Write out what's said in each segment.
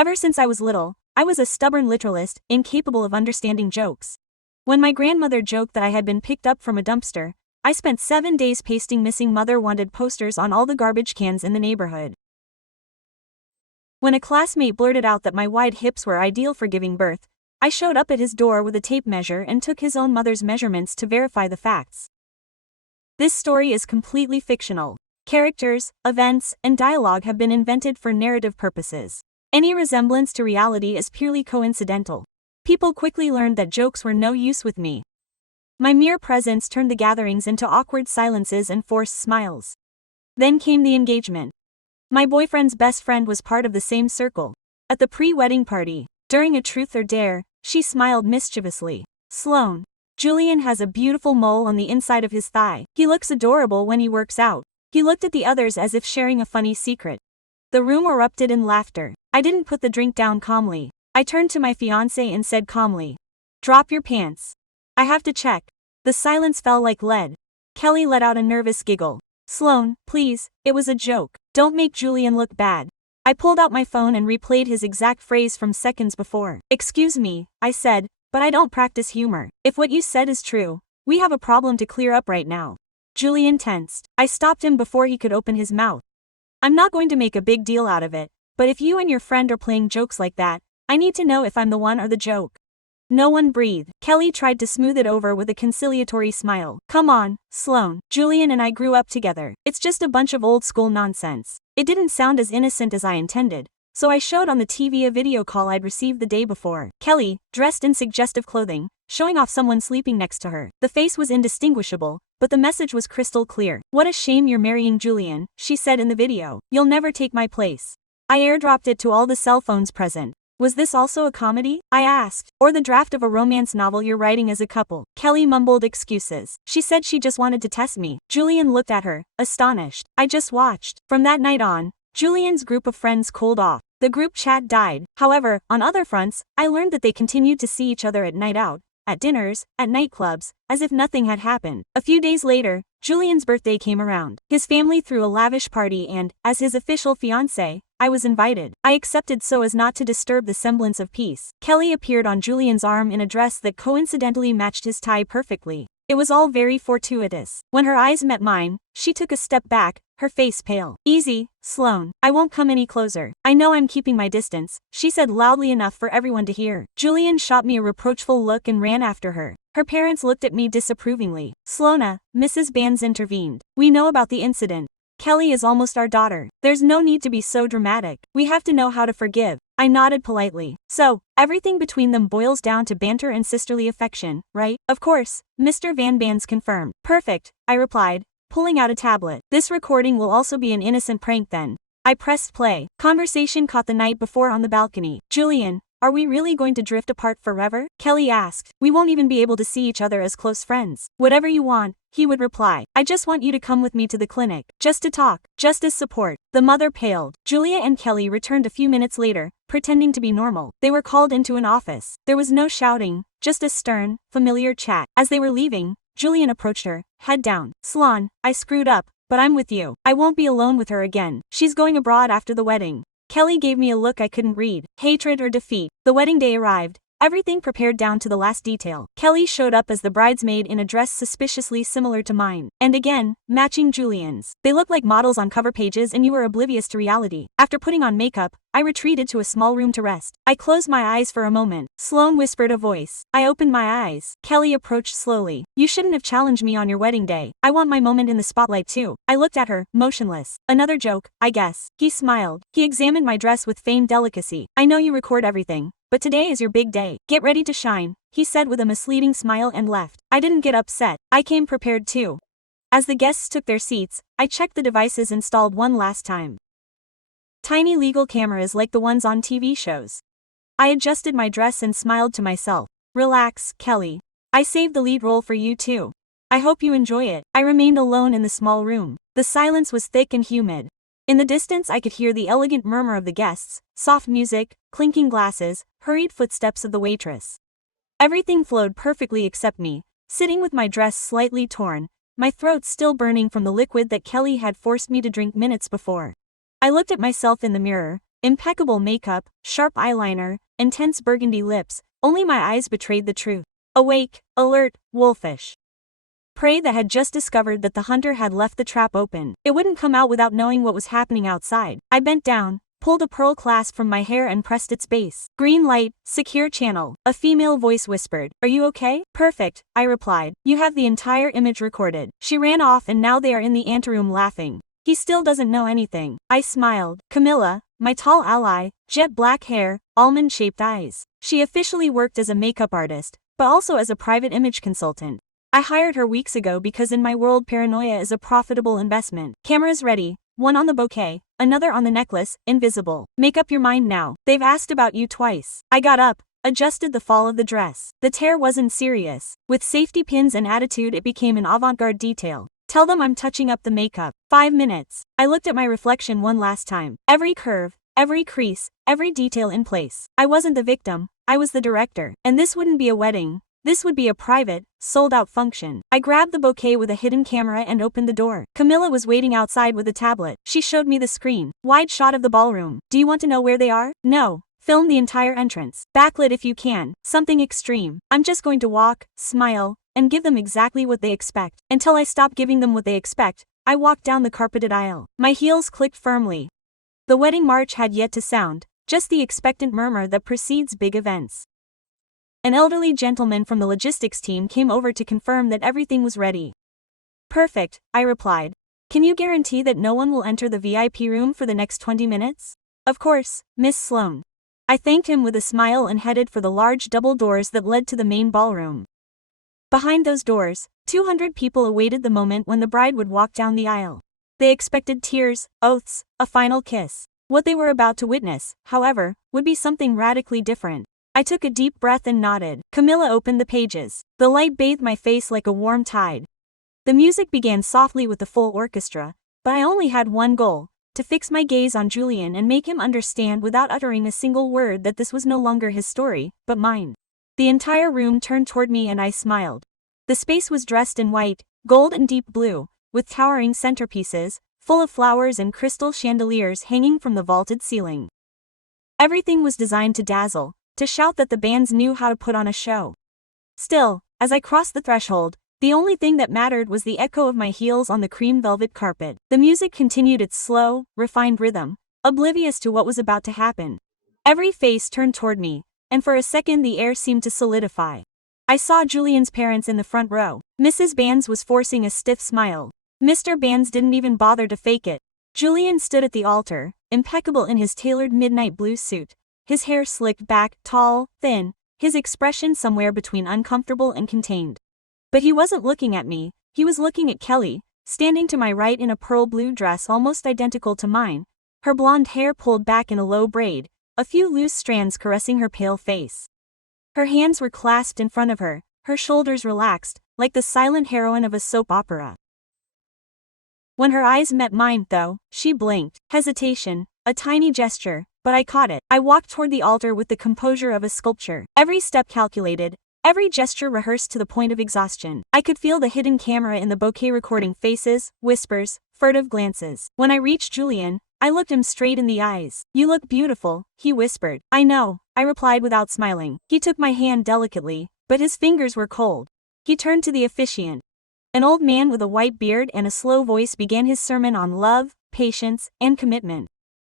Ever since I was little, I was a stubborn literalist, incapable of understanding jokes. When my grandmother joked that I had been picked up from a dumpster, I spent 7 days pasting missing mother wanted posters on all the garbage cans in the neighborhood. When a classmate blurted out that my wide hips were ideal for giving birth, I showed up at his door with a tape measure and took his own mother's measurements to verify the facts. This story is completely fictional. Characters, events, and dialogue have been invented for narrative purposes. Any resemblance to reality is purely coincidental. People quickly learned that jokes were no use with me. My mere presence turned the gatherings into awkward silences and forced smiles. Then came the engagement. My boyfriend's best friend was part of the same circle. At the pre-wedding party, during a truth or dare, she smiled mischievously. Sloan. Julian has a beautiful mole on the inside of his thigh. He looks adorable when he works out. He looked at the others as if sharing a funny secret. The room erupted in laughter. I didn't put the drink down calmly. I turned to my fiancé and said calmly, "Drop your pants. I have to check." The silence fell like lead. Kelly let out a nervous giggle. "Sloan, please, it was a joke. Don't make Julian look bad." I pulled out my phone and replayed his exact phrase from seconds before. "Excuse me," I said, "but I don't practice humor. If what you said is true, we have a problem to clear up right now." Julian tensed. I stopped him before he could open his mouth. "I'm not going to make a big deal out of it, but if you and your friend are playing jokes like that, I need to know if I'm the one or the joke." No one breathed. Kelly tried to smooth it over with a conciliatory smile. "Come on, Sloan. Julian and I grew up together. It's just a bunch of old school nonsense." It didn't sound as innocent as I intended, so I showed on the TV a video call I'd received the day before. Kelly, dressed in suggestive clothing, showing off someone sleeping next to her. The face was indistinguishable, but the message was crystal clear. "What a shame you're marrying Julian," she said in the video. "You'll never take my place." I airdropped it to all the cell phones present. "Was this also a comedy?" I asked. "Or the draft of a romance novel you're writing as a couple?" Kelly mumbled excuses. She said she just wanted to test me. Julian looked at her, astonished. I just watched. From that night on, Julian's group of friends cooled off. The group chat died. However, on other fronts, I learned that they continued to see each other at night out, at dinners, at nightclubs, as if nothing had happened. A few days later, Julian's birthday came around. His family threw a lavish party and, as his official fiancé, I was invited. I accepted so as not to disturb the semblance of peace. Kelly appeared on Julian's arm in a dress that coincidentally matched his tie perfectly. It was all very fortuitous. When her eyes met mine, she took a step back, her face pale. "Easy, Sloan. I won't come any closer. I know I'm keeping my distance," she said loudly enough for everyone to hear. Julian shot me a reproachful look and ran after her. Her parents looked at me disapprovingly. "Sloana," Mrs. Bands intervened. "We know about the incident. Kelly is almost our daughter. There's no need to be so dramatic. We have to know how to forgive." I nodded politely. "So, everything between them boils down to banter and sisterly affection, right?" "Of course," Mr. Van Bands confirmed. "Perfect," I replied, pulling out a tablet. "This recording will also be an innocent prank then." I pressed play. Conversation caught the night before on the balcony. "Julian, are we really going to drift apart forever?" Kelly asked. "We won't even be able to see each other as close friends." "Whatever you want," he would reply. "I just want you to come with me to the clinic. Just to talk. Just as support." The mother paled. Julia and Kelly returned a few minutes later, pretending to be normal. They were called into an office. There was no shouting, just a stern, familiar chat. As they were leaving, Julian approached her, head down. "Sloan, I screwed up, but I'm with you. I won't be alone with her again. She's going abroad after the wedding." Kelly gave me a look I couldn't read. Hatred or defeat. The wedding day arrived, everything prepared down to the last detail. Kelly showed up as the bridesmaid in a dress suspiciously similar to mine. And again, matching Julian's. They looked like models on cover pages and you were oblivious to reality. After putting on makeup, I retreated to a small room to rest. I closed my eyes for a moment. Sloan whispered a voice. I opened my eyes. Kelly approached slowly. "You shouldn't have challenged me on your wedding day. I want my moment in the spotlight too." I looked at her, motionless. "Another joke, I guess." He smiled. He examined my dress with feigned delicacy. "I know you record everything, but today is your big day. Get ready to shine," he said with a misleading smile and left. I didn't get upset. I came prepared too. As the guests took their seats, I checked the devices installed one last time. Tiny legal cameras like the ones on TV shows. I adjusted my dress and smiled to myself. "Relax, Kelly. I saved the lead role for you too. I hope you enjoy it." I remained alone in the small room. The silence was thick and humid. In the distance I could hear the elegant murmur of the guests, soft music, clinking glasses, hurried footsteps of the waitress. Everything flowed perfectly except me, sitting with my dress slightly torn, my throat still burning from the liquid that Kelly had forced me to drink minutes before. I looked at myself in the mirror, Impeccable makeup, sharp eyeliner, intense burgundy lips, only my eyes betrayed the truth. Awake, alert, wolfish. Prey that had just discovered that the hunter had left the trap open. It wouldn't come out without knowing what was happening outside. I bent down, pulled a pearl clasp from my hair and pressed its base. Green light, secure channel. A female voice whispered, "Are you okay?" "Perfect," I replied. "You have the entire image recorded." She ran off and now they are in the anteroom laughing. He still doesn't know anything. I smiled. Camilla, my tall ally, jet black hair, almond-shaped eyes. She officially worked as a makeup artist, but also as a private image consultant. I hired her weeks ago because in my world paranoia is a profitable investment. Cameras ready, one on the bouquet, another on the necklace, invisible. Make up your mind now. They've asked about you twice. I got up, adjusted the fall of the dress. The tear wasn't serious. With safety pins and attitude it became an avant-garde detail. Tell them I'm touching up the makeup. 5 minutes. I looked at my reflection one last time. Every curve, every crease, every detail in place. I wasn't the victim, I was the director. And this wouldn't be a wedding. This would be a private, sold-out function. I grabbed the bouquet with a hidden camera and opened the door. Camilla was waiting outside with a tablet. She showed me the screen. Wide shot of the ballroom. Do you want to know where they are? No. Film the entire entrance. Backlit if you can. Something extreme. I'm just going to walk, smile, and give them exactly what they expect. Until I stop giving them what they expect, I walked down the carpeted aisle. My heels clicked firmly. The wedding march had yet to sound, just the expectant murmur that precedes big events. An elderly gentleman from the logistics team came over to confirm that everything was ready. Perfect, I replied. Can you guarantee that no one will enter the VIP room for the next 20 minutes? Of course, Miss Sloan. I thanked him with a smile and headed for the large double doors that led to the main ballroom. Behind those doors, 200 people awaited the moment when the bride would walk down the aisle. They expected tears, oaths, a final kiss. What they were about to witness, however, would be something radically different. I took a deep breath and nodded. Camilla opened the pages. The light bathed my face like a warm tide. The music began softly with the full orchestra, but I only had one goal, to fix my gaze on Julian and make him understand without uttering a single word that this was no longer his story, but mine. The entire room turned toward me and I smiled. The space was dressed in white, gold and deep blue, with towering centerpieces, full of flowers and crystal chandeliers hanging from the vaulted ceiling. Everything was designed to dazzle, to shout that the bands knew how to put on a show. Still, as I crossed the threshold, the only thing that mattered was the echo of my heels on the cream velvet carpet. The music continued its slow, refined rhythm, oblivious to what was about to happen. Every face turned toward me, and for a second the air seemed to solidify. I saw Julian's parents in the front row. Mrs. Bands was forcing a stiff smile. Mr. Bands didn't even bother to fake it. Julian stood at the altar, impeccable in his tailored midnight blue suit. His hair slicked back, tall, thin, his expression somewhere between uncomfortable and contained. But he wasn't looking at me, he was looking at Kelly, standing to my right in a pearl blue dress almost identical to mine, her blonde hair pulled back in a low braid, a few loose strands caressing her pale face. Her hands were clasped in front of her, her shoulders relaxed, like the silent heroine of a soap opera. When her eyes met mine, though, she blinked. Hesitation, a tiny gesture, but I caught it. I walked toward the altar with the composure of a sculptor. Every step calculated, every gesture rehearsed to the point of exhaustion. I could feel the hidden camera in the bouquet recording faces, whispers, furtive glances. When I reached Julian, I looked him straight in the eyes. "You look beautiful," he whispered. "I know," I replied without smiling. He took my hand delicately, but his fingers were cold. He turned to the officiant. An old man with a white beard and a slow voice began his sermon on love, patience, and commitment.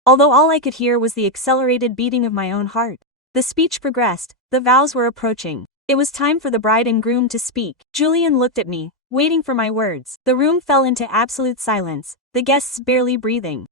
Although all I could hear was the accelerated beating of my own heart. The speech progressed, the vows were approaching. It was time for the bride and groom to speak. Julian looked at me, waiting for my words. The room fell into absolute silence, the guests barely breathing.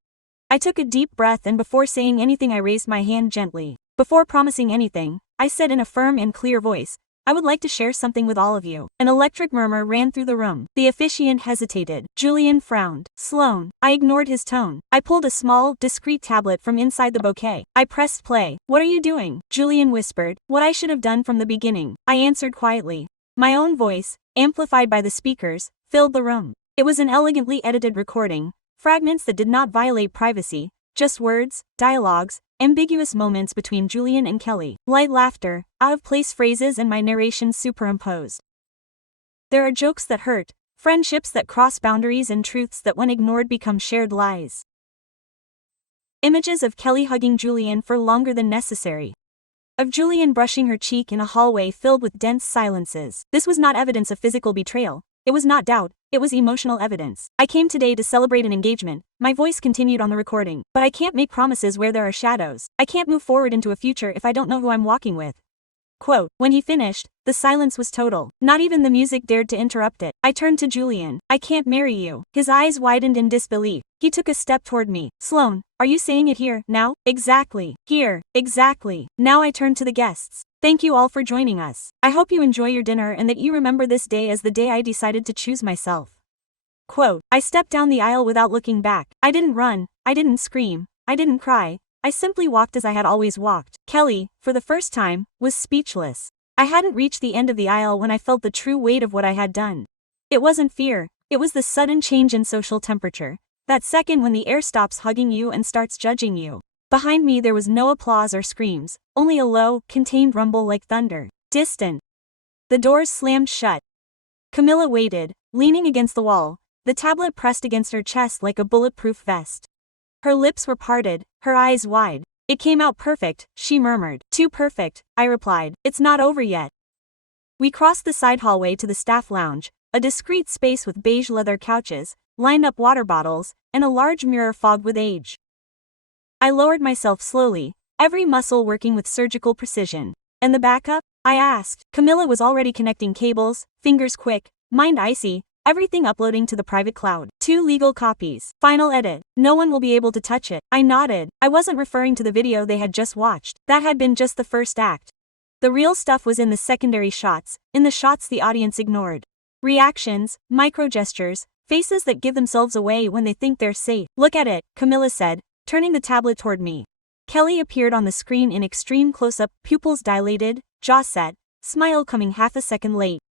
I took a deep breath and before saying anything I raised my hand gently. Before promising anything, I said in a firm and clear voice, "I would like to share something with all of you." An electric murmur ran through the room. The officiant hesitated. Julian frowned. "Sloan." I ignored his tone. I pulled a small, discreet tablet from inside the bouquet. I pressed play. "What are you doing?" Julian whispered. "What I should have done from the beginning," I answered quietly. My own voice, amplified by the speakers, filled the room. It was an elegantly edited recording, fragments that did not violate privacy, just words, dialogues, ambiguous moments between Julian and Kelly, light laughter, out-of-place phrases and my narration superimposed. There are jokes that hurt, friendships that cross boundaries and truths that when ignored become shared lies. Images of Kelly hugging Julian for longer than necessary. Of Julian brushing her cheek in a hallway filled with dense silences. This was not evidence of physical betrayal. It was not doubt. It was emotional evidence. I came today to celebrate an engagement. My voice continued on the recording. But I can't make promises where there are shadows. I can't move forward into a future if I don't know who I'm walking with. Quote, when he finished, the silence was total. Not even the music dared to interrupt it. I turned to Julian. I can't marry you. His eyes widened in disbelief. He took a step toward me. Sloan, are you saying it here, now? Exactly. Here. Exactly. Now I turned to the guests. Thank you all for joining us. I hope you enjoy your dinner and that you remember this day as the day I decided to choose myself. Quote, I stepped down the aisle without looking back. I didn't run. I didn't scream. I didn't cry. I simply walked as I had always walked. Kelly, for the first time, was speechless. I hadn't reached the end of the aisle when I felt the true weight of what I had done. It wasn't fear. It was the sudden change in social temperature. That second when the air stops hugging you and starts judging you. Behind me there was no applause or screams, only a low, contained rumble like thunder. Distant. The doors slammed shut. Camilla waited, leaning against the wall, the tablet pressed against her chest like a bulletproof vest. Her lips were parted, her eyes wide. It came out perfect, she murmured. Too perfect, I replied. It's not over yet. We crossed the side hallway to the staff lounge, a discreet space with beige leather couches, lined-up water bottles, and a large mirror fogged with age. I lowered myself slowly, every muscle working with surgical precision. And the backup? I asked. Camilla was already connecting cables, fingers quick, mind icy, everything uploading to the private cloud. 2 legal copies. Final edit. No one will be able to touch it. I nodded. I wasn't referring to the video they had just watched. That had been just the first act. The real stuff was in the secondary shots, in the shots the audience ignored. Reactions, micro-gestures, faces that give themselves away when they think they're safe. Look at it, Camilla said, turning the tablet toward me. Kelly appeared on the screen in extreme close-up, pupils dilated, jaw set, smile coming half a second late.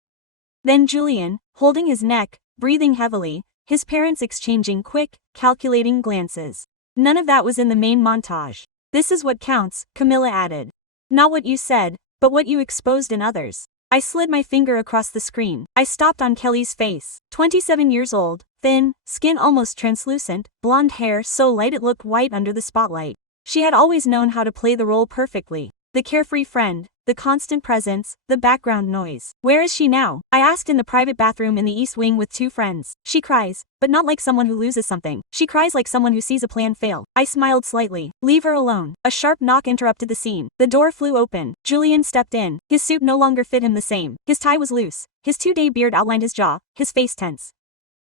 Then Julian, holding his neck, breathing heavily, his parents exchanging quick, calculating glances. None of that was in the main montage. This is what counts, Camilla added. Not what you said, but what you exposed in others. I slid my finger across the screen. I stopped on Kelly's face. 27 years old, thin, skin almost translucent, blonde hair so light it looked white under the spotlight. She had always known how to play the role perfectly. The carefree friend, the constant presence, the background noise. Where is she now? I asked in the private bathroom in the East Wing with 2 friends. She cries, but not like someone who loses something. She cries like someone who sees a plan fail. I smiled slightly. Leave her alone. A sharp knock interrupted the scene. The door flew open. Julian stepped in. His suit no longer fit him the same. His tie was loose. His 2-day beard outlined his jaw, his face tense.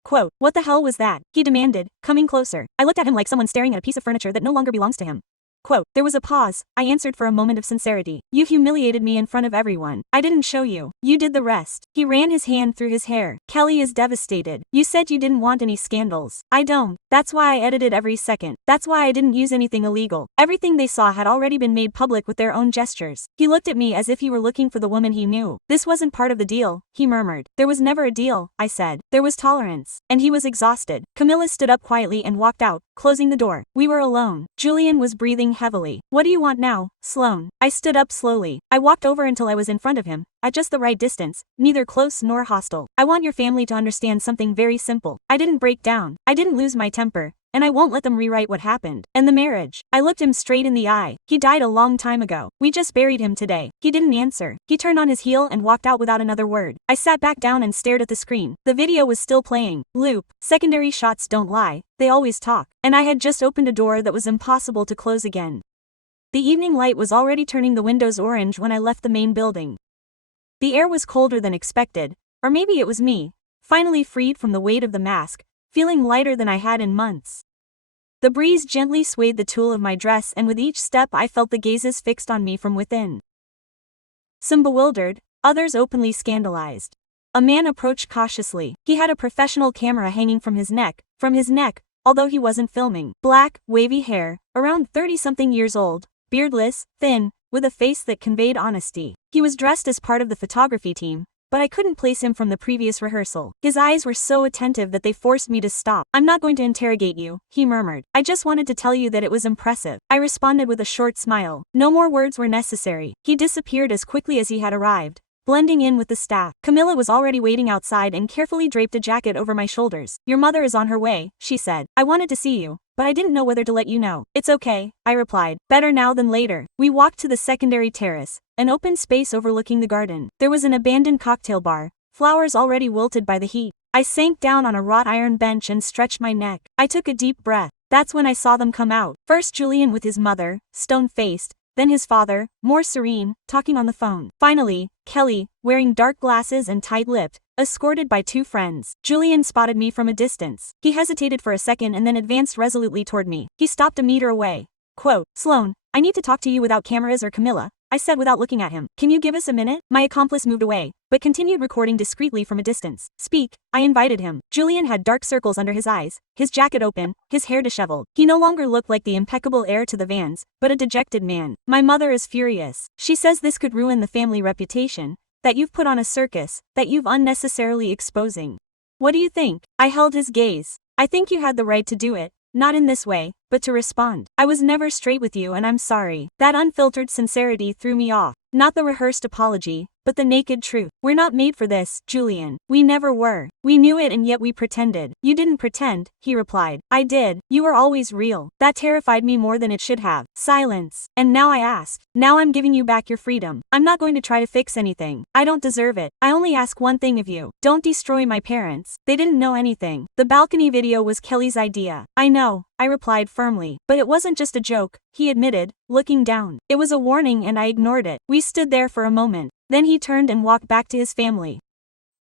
Quote, what the hell was that? He demanded, coming closer. I looked at him like someone staring at a piece of furniture that no longer belongs to him. Quote, there was a pause. I answered for a moment of sincerity. You humiliated me in front of everyone. I didn't show you. You did the rest. He ran his hand through his hair. Kelly is devastated. You said you didn't want any scandals. I don't. That's why I edited every second. That's why I didn't use anything illegal. Everything they saw had already been made public with their own gestures. He looked at me as if he were looking for the woman he knew. This wasn't part of the deal, he murmured. There was never a deal, I said. There was tolerance. And he was exhausted. Camilla stood up quietly and walked out, closing the door. We were alone. Julian was breathing heavily. What do you want now, Sloan? I stood up slowly. I walked over until I was in front of him, at just the right distance, neither close nor hostile. I want your family to understand something very simple. I didn't break down. I didn't lose my temper. And I won't let them rewrite what happened. And the marriage. I looked him straight in the eye. He died a long time ago. We just buried him today. He didn't answer. He turned on his heel and walked out without another word. I sat back down and stared at the screen. The video was still playing. Loop. Secondary shots don't lie. They always talk. And I had just opened a door that was impossible to close again. The evening light was already turning the windows orange when I left the main building. The air was colder than expected, or maybe it was me, finally freed from the weight of the mask, feeling lighter than I had in months. The breeze gently swayed the tulle of my dress and with each step I felt the gazes fixed on me from within. Some bewildered, others openly scandalized. A man approached cautiously. He had a professional camera hanging from his neck, although he wasn't filming. Black, wavy hair, around 30-something years old, beardless, thin, with a face that conveyed honesty. He was dressed as part of the photography team, but I couldn't place him from the previous rehearsal. His eyes were so attentive that they forced me to stop. I'm not going to interrogate you, he murmured. I just wanted to tell you that it was impressive. I responded with a short smile. No more words were necessary. He disappeared as quickly as he had arrived, blending in with the staff. Camilla was already waiting outside and carefully draped a jacket over my shoulders. "Your mother is on her way," she said. "I wanted to see you, but I didn't know whether to let you know." "It's okay," I replied. "Better now than later." We walked to the secondary terrace, an open space overlooking the garden. There was an abandoned cocktail bar, flowers already wilted by the heat. I sank down on a wrought iron bench and stretched my neck. I took a deep breath. That's when I saw them come out. First Julian with his mother, stone-faced, then his father, more serene, talking on the phone. Finally, Kelly, wearing dark glasses and tight-lipped, escorted by two friends. Julian spotted me from a distance. He hesitated for a second and then advanced resolutely toward me. He stopped a meter away. Quote, "Sloan, I need to talk to you without cameras or Camilla," I said without looking at him. "Can you give us a minute?" My accomplice moved away, but continued recording discreetly from a distance. "Speak," I invited him. Julian had dark circles under his eyes, his jacket open, his hair disheveled. He no longer looked like the impeccable heir to the Vans, but a dejected man. "My mother is furious. She says this could ruin the family reputation, that you've put on a circus, that you've unnecessarily exposing. What do you think?" I held his gaze. "I think you had the right to do it. Not in this way, but to respond. I was never straight with you and I'm sorry." That unfiltered sincerity threw me off. Not the rehearsed apology, but the naked truth. "We're not made for this, Julian. We never were. We knew it and yet we pretended." "You didn't pretend," he replied. "I did. You were always real." That terrified me more than it should have. Silence. "And now I ask. Now I'm giving you back your freedom. I'm not going to try to fix anything. I don't deserve it. I only ask one thing of you. Don't destroy my parents. They didn't know anything. The balcony video was Kelly's idea." "I know," I replied firmly. "But it wasn't just a joke," he admitted, looking down. "It was a warning and I ignored it." We stood there for a moment. Then he turned and walked back to his family.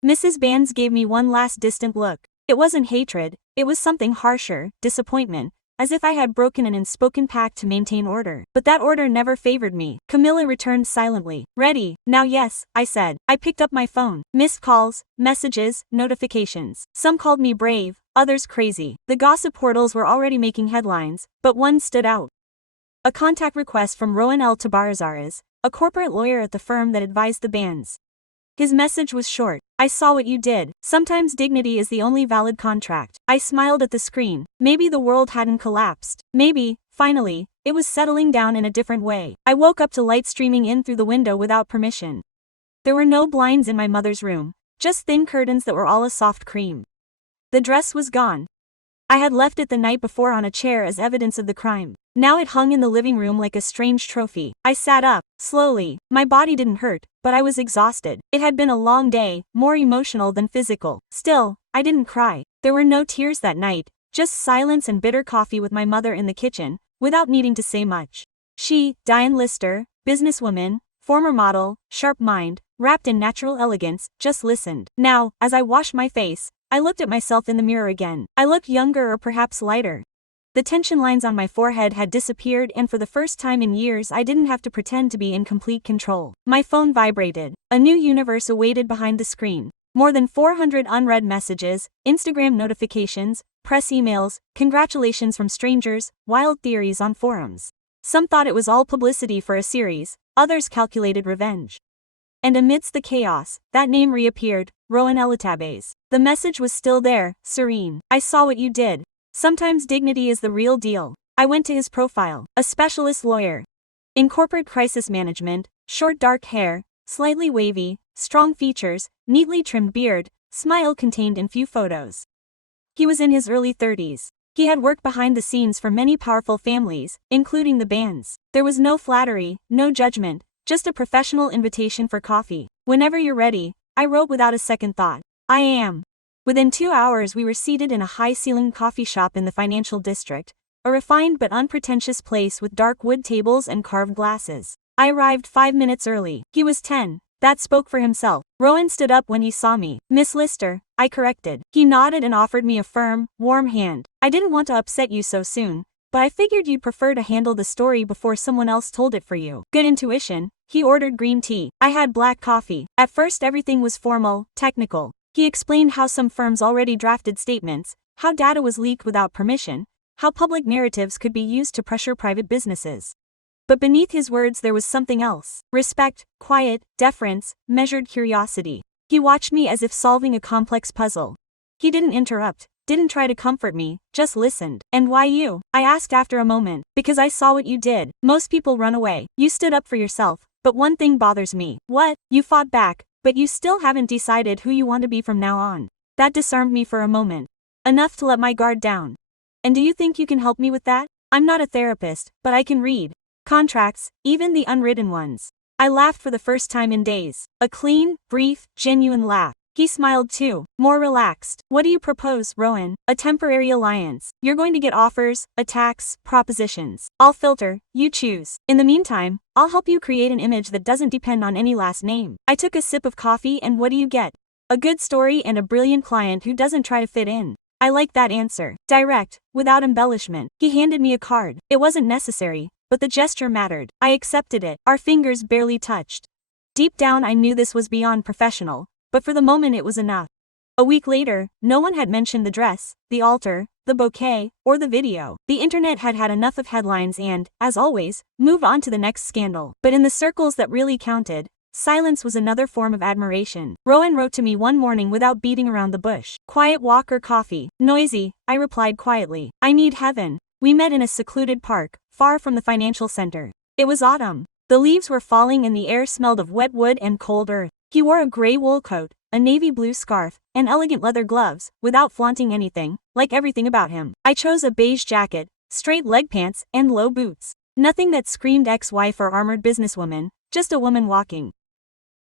Mrs. Bands gave me one last distant look. It wasn't hatred, it was something harsher, disappointment, as if I had broken an unspoken pact to maintain order. But that order never favored me. Camilla returned silently. "Ready, now?" "Yes," I said. I picked up my phone. Missed calls, messages, notifications. Some called me brave, others crazy. The gossip portals were already making headlines, but one stood out. A contact request from Rowan L. Tabarazares, a corporate lawyer at the firm that advised the Bands. His message was short. "I saw what you did. Sometimes dignity is the only valid contract." I smiled at the screen. Maybe the world hadn't collapsed. Maybe, finally, it was settling down in a different way. I woke up to light streaming in through the window without permission. There were no blinds in my mother's room, just thin curtains that were all a soft cream. The dress was gone. I had left it the night before on a chair as evidence of the crime. Now it hung in the living room like a strange trophy. I sat up, slowly. My body didn't hurt, but I was exhausted. It had been a long day, more emotional than physical. Still, I didn't cry. There were no tears that night, just silence and bitter coffee with my mother in the kitchen, without needing to say much. She, Diane Lister, businesswoman, former model, sharp mind, wrapped in natural elegance, just listened. Now, as I washed my face, I looked at myself in the mirror again. I looked younger or perhaps lighter. The tension lines on my forehead had disappeared and for the first time in years I didn't have to pretend to be in complete control. My phone vibrated. A new universe awaited behind the screen. More than 400 unread messages, Instagram notifications, press emails, congratulations from strangers, wild theories on forums. Some thought it was all publicity for a series, others calculated revenge. And amidst the chaos, that name reappeared, Rowan Elitabes. The message was still there, serene. "I saw what you did. Sometimes dignity is the real deal." I went to his profile. A specialist lawyer. In corporate crisis management, short dark hair, slightly wavy, strong features, neatly trimmed beard, smile contained in few photos. He was in his early 30s. He had worked behind the scenes for many powerful families, including the Bands. There was no flattery, no judgment, just a professional invitation for coffee. "Whenever you're ready," I wrote without a second thought. "I am." Within 2 hours we were seated in a high-ceilinged coffee shop in the financial district, a refined but unpretentious place with dark wood tables and carved glasses. I arrived 5 minutes early. He was 10. That spoke for himself. Rowan stood up when he saw me. "Miss Lister," I corrected. He nodded and offered me a firm, warm hand. "I didn't want to upset you so soon, but I figured you'd prefer to handle the story before someone else told it for you." Good intuition. He ordered green tea. I had black coffee. At first everything was formal, technical. He explained how some firms already drafted statements, how data was leaked without permission, how public narratives could be used to pressure private businesses. But beneath his words there was something else. Respect, quiet, deference, measured curiosity. He watched me as if solving a complex puzzle. He didn't interrupt, didn't try to comfort me, just listened. "And why you?" I asked after a moment. "Because I saw what you did. Most people run away. You stood up for yourself. But one thing bothers me." "What?" "You fought back, But you still haven't decided who you want to be from now on. That disarmed me for a moment. Enough to let my guard down. And do you think you can help me with that? I'm not a therapist, but I can read contracts, even the unwritten ones. I laughed for the first time in days. A clean, brief, genuine laugh. He smiled too, more relaxed. What do you propose, Rowan? A temporary alliance. You're going to get offers, attacks, propositions. I'll filter, you choose. In the meantime, I'll help you create an image that doesn't depend on any last name. I took a sip of coffee and what do you get? A good story and a brilliant client who doesn't try to fit in. I like that answer. Direct, without embellishment. He handed me a card. It wasn't necessary, but the gesture mattered. I accepted it. Our fingers barely touched. Deep down I knew this was beyond professional, but for the moment it was enough. A week later, no one had mentioned the dress, the altar, the bouquet, or the video. The internet had had enough of headlines and, as always, moved on to the next scandal. But in the circles that really counted, silence was another form of admiration. Rowan wrote to me one morning without beating around the bush. Quiet walk or coffee? Noisy, I replied quietly. I need heaven. We met in a secluded park, far from the financial center. It was autumn. The leaves were falling and the air smelled of wet wood and cold earth. He wore a gray wool coat, a navy blue scarf, and elegant leather gloves, without flaunting anything, like everything about him. I chose a beige jacket, straight leg pants, and low boots. Nothing that screamed ex-wife or armored businesswoman, just a woman walking.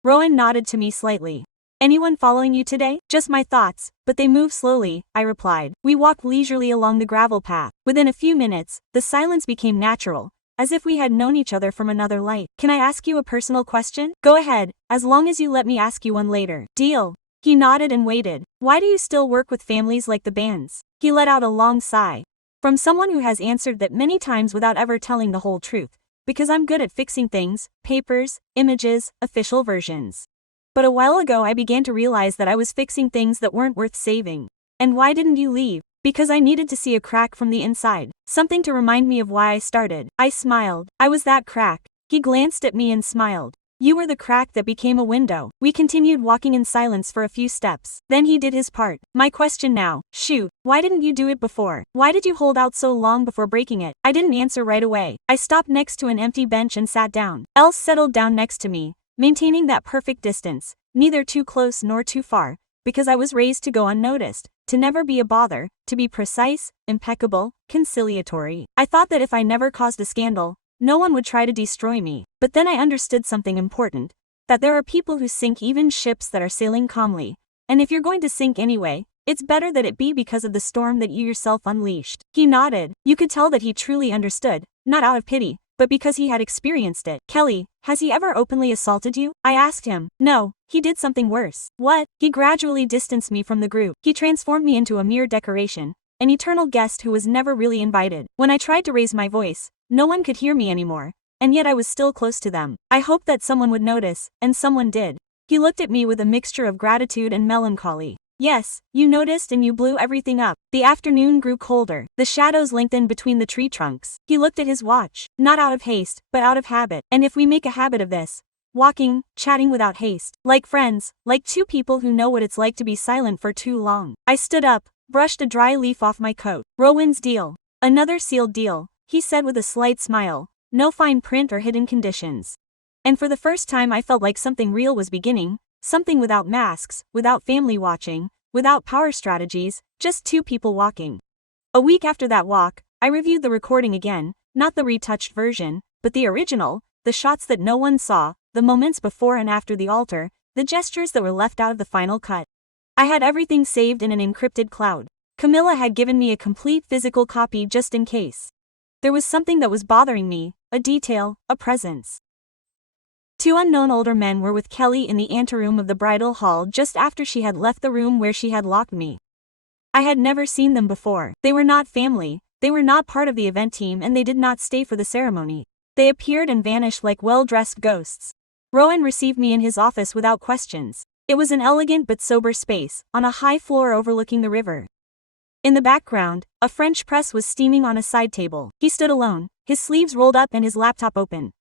Rowan nodded to me slightly. Anyone following you today? Just my thoughts, but they move slowly, I replied. We walked leisurely along the gravel path. Within a few minutes, the silence became natural, as if we had known each other from another life. Can I ask you a personal question? Go ahead, as long as you let me ask you one later. Deal. He nodded and waited. Why do you still work with families like the Bands? He let out a long sigh. From someone who has answered that many times without ever telling the whole truth. Because I'm good at fixing things, papers, images, official versions. But a while ago I began to realize that I was fixing things that weren't worth saving. And why didn't you leave? Because I needed to see a crack from the inside. Something to remind me of why I started. I smiled. I was that crack. He glanced at me and smiled. You were the crack that became a window. We continued walking in silence for a few steps. Then he did his part. My question now. Shoot, why didn't you do it before? Why did you hold out so long before breaking it? I didn't answer right away. I stopped next to an empty bench and sat down. Els settled down next to me, maintaining that perfect distance, neither too close nor too far, because I was raised to go unnoticed, to never be a bother, to be precise, impeccable, conciliatory. I thought that if I never caused a scandal, no one would try to destroy me. But then I understood something important, that there are people who sink even ships that are sailing calmly, and if you're going to sink anyway, it's better that it be because of the storm that you yourself unleashed. He nodded. You could tell that he truly understood, not out of pity, but because he had experienced it. Kelly, has he ever openly assaulted you? I asked him. No, he did something worse. What? He gradually distanced me from the group. He transformed me into a mere decoration, an eternal guest who was never really invited. When I tried to raise my voice, no one could hear me anymore, and yet I was still close to them. I hoped that someone would notice, and someone did. He looked at me with a mixture of gratitude and melancholy. Yes, you noticed and you blew everything up. The afternoon grew colder. The shadows lengthened between the tree trunks. He looked at his watch. Not out of haste, but out of habit. And if we make a habit of this, walking, chatting without haste, like friends, like two people who know what it's like to be silent for too long. I stood up, brushed a dry leaf off my coat. Rowan's deal. Another sealed deal, he said with a slight smile. No fine print or hidden conditions. And for the first time I felt like something real was beginning, something without masks, without family watching, without power strategies, just two people walking. A week after that walk, I reviewed the recording again, not the retouched version, but the original, the shots that no one saw, the moments before and after the altar, the gestures that were left out of the final cut. I had everything saved in an encrypted cloud. Camilla had given me a complete physical copy just in case. There was something that was bothering me, a detail, a presence. Two unknown older men were with Kelly in the anteroom of the bridal hall just after she had left the room where she had locked me. I had never seen them before. They were not family, they were not part of the event team, and they did not stay for the ceremony. They appeared and vanished like well-dressed ghosts. Rowan received me in his office without questions. It was an elegant but sober space, on a high floor overlooking the river. In the background, a French press was steaming on a side table. He stood alone, his sleeves rolled up and his laptop open.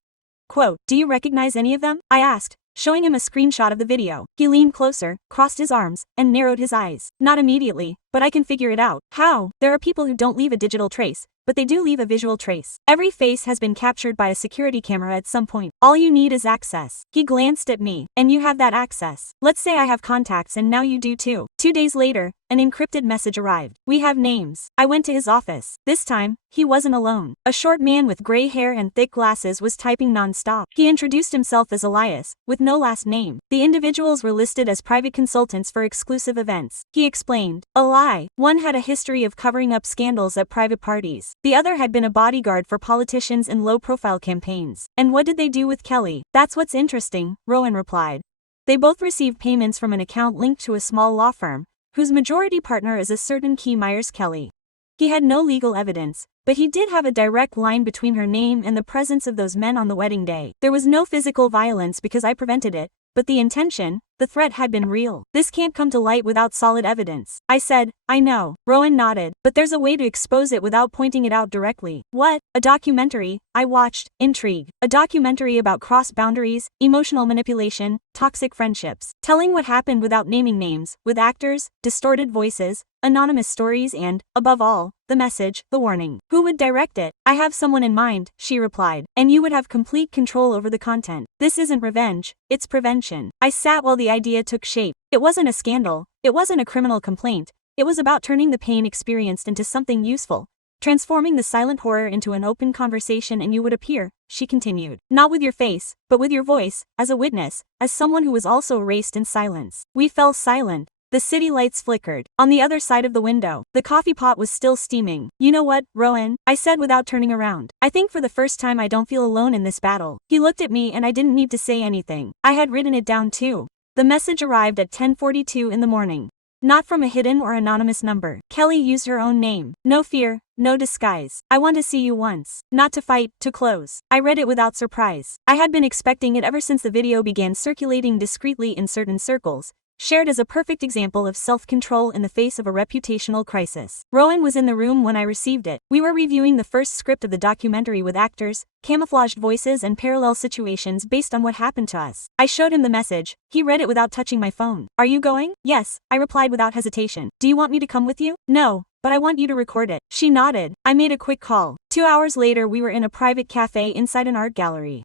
Quote, do you recognize any of them? I asked, showing him a screenshot of the video. He leaned closer, crossed his arms, and narrowed his eyes. Not immediately, but I can figure it out. How? There are people who don't leave a digital trace, but they do leave a visual trace. Every face has been captured by a security camera at some point. All you need is access. He glanced at me. And you have that access. Let's say I have contacts and now you do too. 2 days later, an encrypted message arrived. We have names. I went to his office. This time, he wasn't alone. A short man with gray hair and thick glasses was typing non-stop. He introduced himself as Elias, with no last name. The individuals were listed as private consultants for exclusive events. He explained. A lie. One had a history of covering up scandals at private parties. The other had been a bodyguard for politicians in low-profile campaigns. And what did they do with Kelly? That's what's interesting, Rowan replied. They both received payments from an account linked to a small law firm, whose majority partner is a certain Key Myers Kelly. He had no legal evidence, but he did have a direct line between her name and the presence of those men on the wedding day. There was no physical violence because I prevented it, but the intention, the threat had been real. This can't come to light without solid evidence. I said, I know. Rowan nodded, but there's a way to expose it without pointing it out directly. What? A documentary? I watched, intrigued. A documentary about cross boundaries, emotional manipulation, toxic friendships. Telling what happened without naming names, with actors, distorted voices, anonymous stories and, above all, the message, the warning. Who would direct it? I have someone in mind, she replied, and you would have complete control over the content. This isn't revenge, it's prevention. I sat while the idea took shape. It wasn't a scandal, it wasn't a criminal complaint, it was about turning the pain experienced into something useful, transforming the silent horror into an open conversation, and you would appear, she continued. Not with your face, but with your voice, as a witness, as someone who was also erased in silence. We fell silent. The city lights flickered. On the other side of the window, the coffee pot was still steaming. You know what, Rowan? I said without turning around. I think for the first time I don't feel alone in this battle. He looked at me and I didn't need to say anything. I had written it down too. The message arrived at 10:42 in the morning. Not from a hidden or anonymous number. Kelly used her own name. No fear, no disguise. I want to see you once. Not to fight, to close. I read it without surprise. I had been expecting it ever since the video began circulating discreetly in certain circles, shared as a perfect example of self-control in the face of a reputational crisis. Rowan was in the room when I received it. We were reviewing the first script of the documentary with actors, camouflaged voices and parallel situations based on what happened to us. I showed him the message. He read it without touching my phone. Are you going? Yes, I replied without hesitation. Do you want me to come with you? No, but I want you to record it. She nodded. I made a quick call. 2 hours later we were in a private cafe inside an art gallery.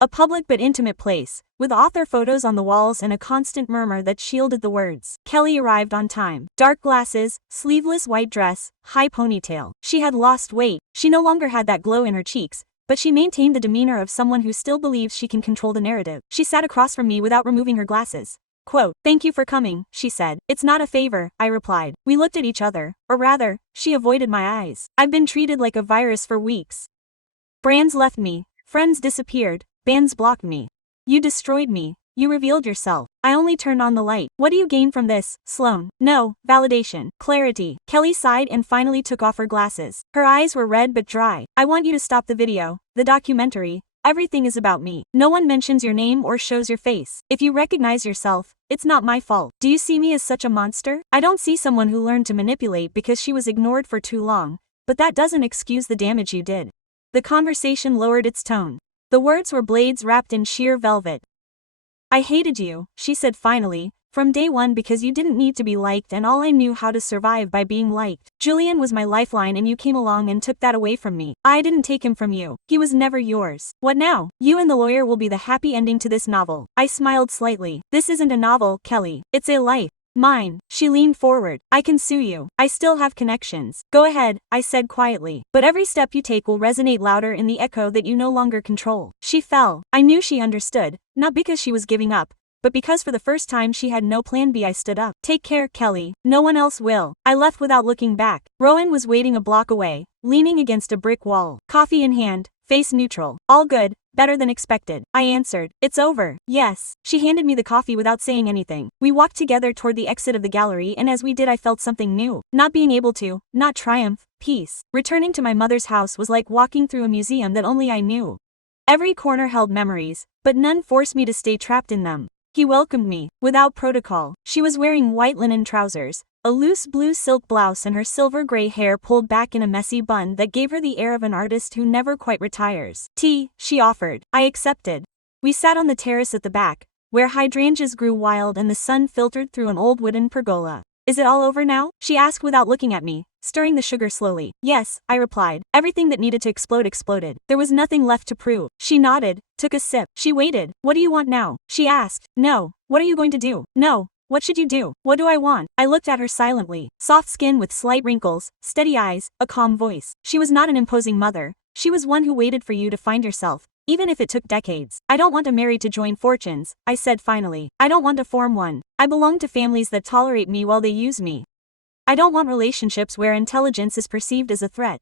A public but intimate place, with author photos on the walls and a constant murmur that shielded the words. Kelly arrived on time. Dark glasses, sleeveless white dress, high ponytail. She had lost weight. She no longer had that glow in her cheeks, but she maintained the demeanor of someone who still believes she can control the narrative. She sat across from me without removing her glasses. Quote, "Thank you for coming," she said. "It's not a favor," I replied. We looked at each other, or rather, she avoided my eyes. I've been treated like a virus for weeks. Brands left me, friends disappeared, bands blocked me. You destroyed me. You revealed yourself. I only turned on the light. What do you gain from this, Sloan? No, validation, clarity. Kelly sighed and finally took off her glasses. Her eyes were red but dry. I want you to stop the video, the documentary. Everything is about me. No one mentions your name or shows your face. If you recognize yourself, it's not my fault. Do you see me as such a monster? I don't see someone who learned to manipulate because she was ignored for too long, but that doesn't excuse the damage you did. The conversation lowered its tone. The words were blades wrapped in sheer velvet. I hated you, she said finally, from day one because you didn't need to be liked and all I knew how to survive by being liked. Julian was my lifeline and you came along and took that away from me. I didn't take him from you. He was never yours. What now? You and the lawyer will be the happy ending to this novel. I smiled slightly. This isn't a novel, Kelly. It's a life. Mine. She leaned forward. I can sue you. I still have connections. Go ahead, I said quietly. But every step you take will resonate louder in the echo that you no longer control. She fell. I knew she understood, not because she was giving up, but because for the first time she had no plan B. I stood up. Take care, Kelly. No one else will. I left without looking back. Rowan was waiting a block away, leaning against a brick wall. Coffee in hand, face neutral. All good. Better than expected. I answered. It's over. Yes. She handed me the coffee without saying anything. We walked together toward the exit of the gallery and as we did I felt something new. Not being able to, not triumph, peace. Returning to my mother's house was like walking through a museum that only I knew. Every corner held memories, but none forced me to stay trapped in them. He welcomed me, without protocol. She was wearing white linen trousers, a loose blue silk blouse and her silver-gray hair pulled back in a messy bun that gave her the air of an artist who never quite retires. Tea, she offered. I accepted. We sat on the terrace at the back, where hydrangeas grew wild and the sun filtered through an old wooden pergola. Is it all over now? She asked without looking at me, stirring the sugar slowly. Yes, I replied. Everything that needed to explode exploded. There was nothing left to prove. She nodded, took a sip. She waited. What do you want now? She asked. No. What are you going to do? No. What should you do? What do I want? I looked at her silently. Soft skin with slight wrinkles, steady eyes, a calm voice. She was not an imposing mother. She was one who waited for you to find yourself, even if it took decades. I don't want to marry to join fortunes, I said finally. I don't want to form one. I belong to families that tolerate me while they use me. I don't want relationships where intelligence is perceived as a threat.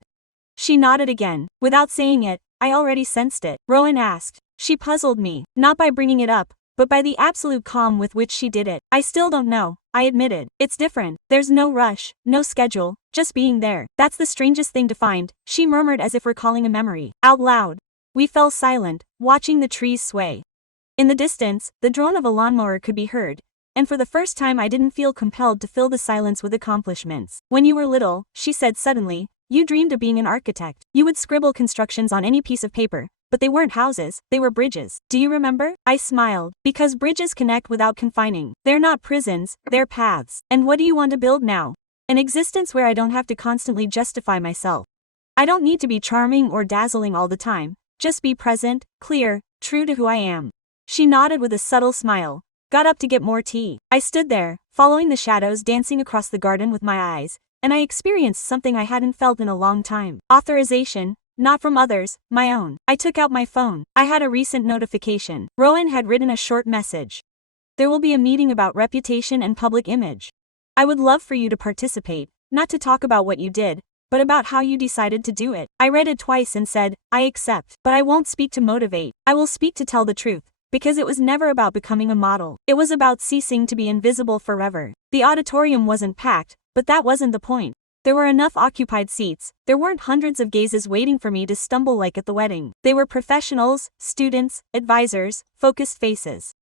She nodded again. Without saying it, I already sensed it. Rowan asked. She puzzled me, not by bringing it up, but by the absolute calm with which she did it. I still don't know, I admitted. It's different. There's no rush, no schedule, just being there. That's the strangest thing to find, she murmured as if recalling a memory. Out loud. We fell silent, watching the trees sway. In the distance, the drone of a lawnmower could be heard, and for the first time I didn't feel compelled to fill the silence with accomplishments. When you were little, she said suddenly, you dreamed of being an architect. You would scribble constructions on any piece of paper, but they weren't houses, they were bridges. Do you remember? I smiled. Because bridges connect without confining. They're not prisons, they're paths. And what do you want to build now? An existence where I don't have to constantly justify myself. I don't need to be charming or dazzling all the time. Just be present, clear, true to who I am. She nodded with a subtle smile, got up to get more tea. I stood there, following the shadows dancing across the garden with my eyes, and I experienced something I hadn't felt in a long time. Authorization, not from others, my own. I took out my phone. I had a recent notification. Rowan had written a short message. There will be a meeting about reputation and public image. I would love for you to participate, not to talk about what you did, but about how you decided to do it. I read it twice and said, I accept, but I won't speak to motivate. I will speak to tell the truth, because it was never about becoming a model. It was about ceasing to be invisible forever. The auditorium wasn't packed, but that wasn't the point. There were enough occupied seats. There weren't hundreds of gazes waiting for me to stumble like at the wedding. They were professionals, students, advisors, focused faces.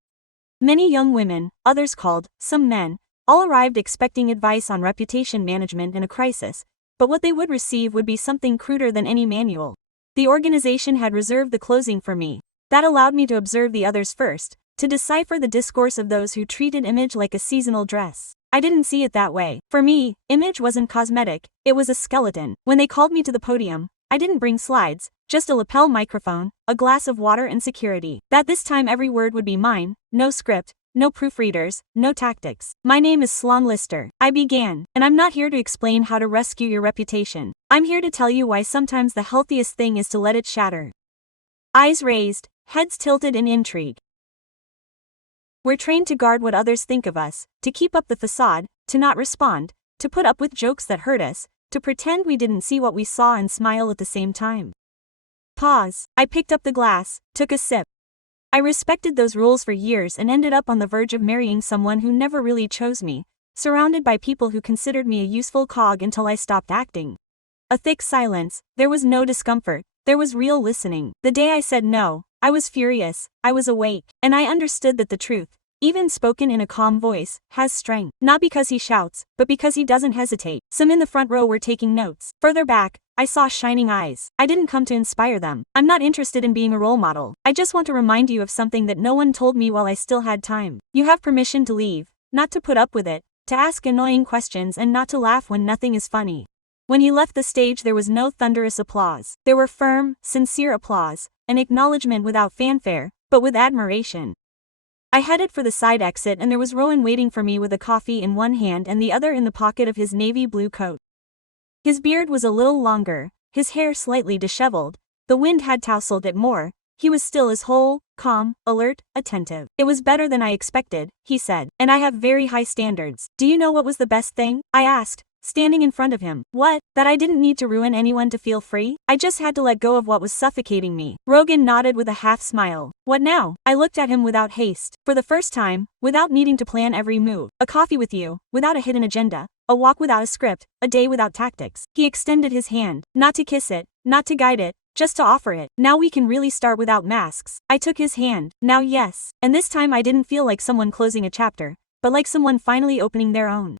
Many young women, others called, some men, all arrived expecting advice on reputation management in a crisis, but what they would receive would be something cruder than any manual. The organization had reserved the closing for me. That allowed me to observe the others first, to decipher the discourse of those who treated image like a seasonal dress. I didn't see it that way. For me, image wasn't cosmetic, it was a skeleton. When they called me to the podium, I didn't bring slides, just a lapel microphone, a glass of water and security. That this time every word would be mine, no script, no proofreaders, no tactics. My name is Sloan Lister. I began, and I'm not here to explain how to rescue your reputation. I'm here to tell you why sometimes the healthiest thing is to let it shatter. Eyes raised, heads tilted in intrigue. We're trained to guard what others think of us, to keep up the facade, to not respond, to put up with jokes that hurt us, to pretend we didn't see what we saw and smile at the same time. Pause. I picked up the glass, took a sip. I respected those rules for years and ended up on the verge of marrying someone who never really chose me, surrounded by people who considered me a useful cog until I stopped acting. A thick silence, there was no discomfort, there was real listening. The day I said no, I was furious, I was awake, and I understood that the truth, even spoken in a calm voice, has strength. Not because he shouts, but because he doesn't hesitate. Some in the front row were taking notes. Further back, I saw shining eyes. I didn't come to inspire them. I'm not interested in being a role model. I just want to remind you of something that no one told me while I still had time. You have permission to leave, not to put up with it, to ask annoying questions and not to laugh when nothing is funny. When he left the stage there was no thunderous applause. There were firm, sincere applause, an acknowledgement without fanfare, but with admiration. I headed for the side exit and there was Rowan waiting for me with a coffee in one hand and the other in the pocket of his navy blue coat. His beard was a little longer, his hair slightly disheveled, the wind had tousled it more, he was still as whole, calm, alert, attentive. It was better than I expected, he said, and I have very high standards. Do you know what was the best thing? I asked, standing in front of him. What? That I didn't need to ruin anyone to feel free? I just had to let go of what was suffocating me. Rogan nodded with a half smile. What now? I looked at him without haste. For the first time, without needing to plan every move. A coffee with you, without a hidden agenda. A walk without a script, a day without tactics. He extended his hand, not to kiss it, not to guide it, just to offer it. Now we can really start without masks. I took his hand. Now yes. And this time I didn't feel like someone closing a chapter, but like someone finally opening their own.